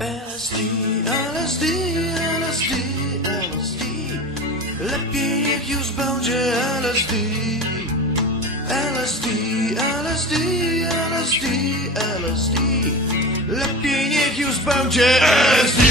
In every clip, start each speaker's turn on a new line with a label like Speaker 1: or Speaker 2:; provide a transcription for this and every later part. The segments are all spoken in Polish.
Speaker 1: LSD, LSD, LSD, LSD Lepiej niech już będzie LSD LSD, LSD, LSD, LSD Lepiej niech już będzie LSD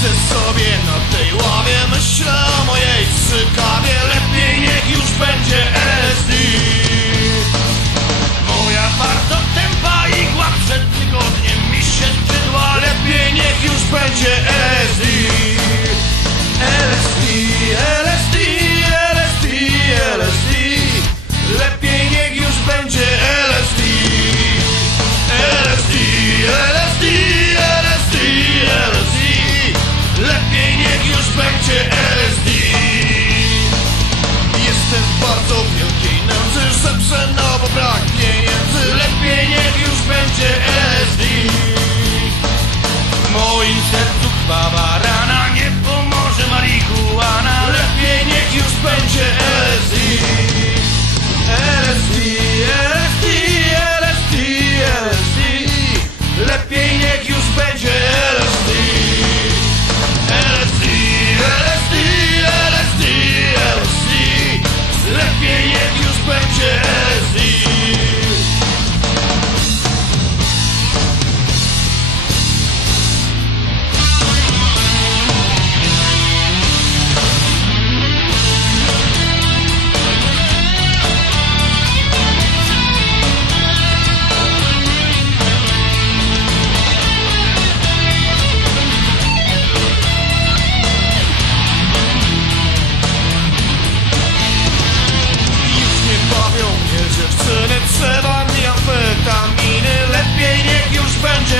Speaker 1: Siedzę sobie na tej ławie, myślę o mojej cykawie Lepiej niech już będzie LSD Moja bardzo tępa igła przed tygodniem mi się skrzydła Lepiej niech już będzie LSD,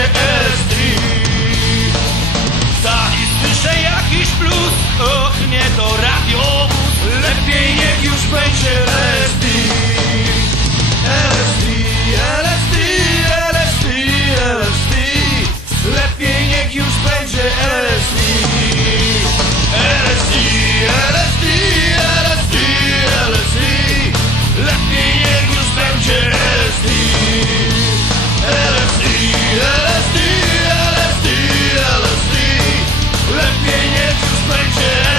Speaker 1: yeah. suspension